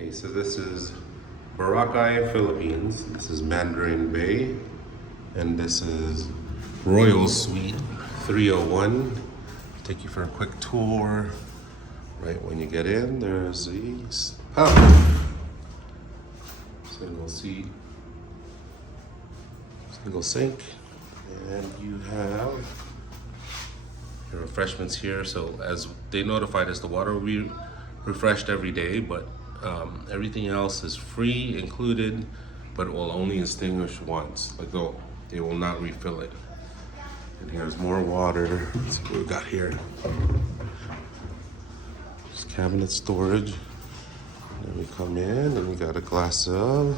Okay, so this is Boracay, Philippines. This is Mandarin Bay. And this is Royal Suite 301. Take you for a quick tour. Right when you get in, there's the pub. Single seat, single sink, and you have your refreshments here. So as they notified us, the water will be refreshed every day, but everything else is free included, but it will only extinguish once. Like they will not refill it. And here's more water. Let's see what we got here. Just cabinet storage. And then we come in and we got a glass of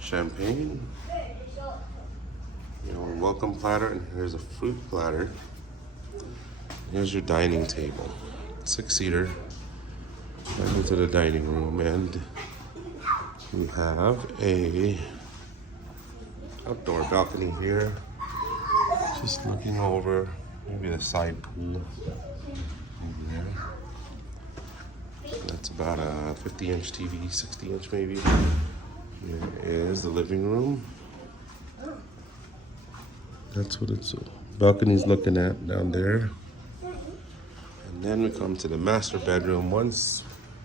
champagne. You know, a welcome platter, and here's a fruit platter. Here's your dining table, 6-seater. Right into the dining room, and we have a outdoor balcony here. Just looking over, maybe the side pool over there. That's about a 50-inch TV, 60-inch maybe. Here is the living room. That's what it's balcony's looking at down there. And then we come to the master bedroom. One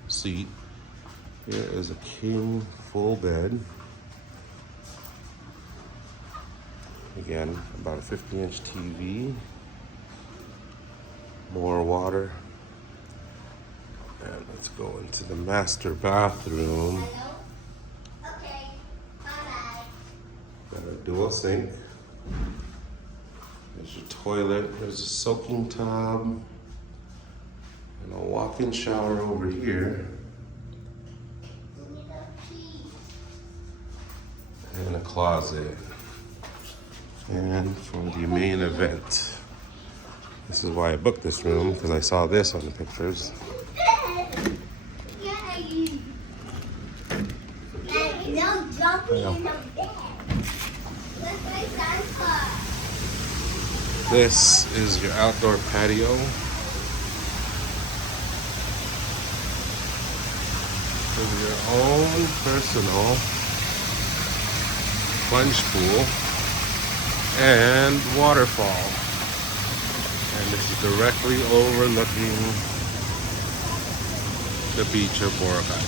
seat. Here is a king full bed. Again, about a 50-inch TV. More water. And let's go into the master bathroom. Okay. Bye-bye. Got a dual sink. There's your toilet. There's a soaking tub. And a walk-in shower over here. And a closet. And for the main event, this is why I booked this room, because I saw this on the pictures. No jumping in the bed. That's my son's car. This is your outdoor patio. With your own personal plunge pool and waterfall. And this is directly overlooking the beach of Boracay.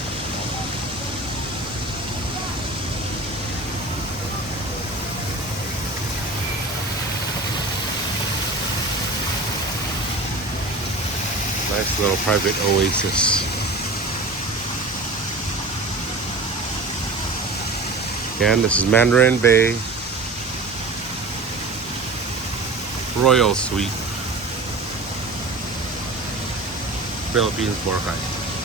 Nice little private oasis. Again, this is Mandarin Bay Royal Suite, Philippines, Boracay.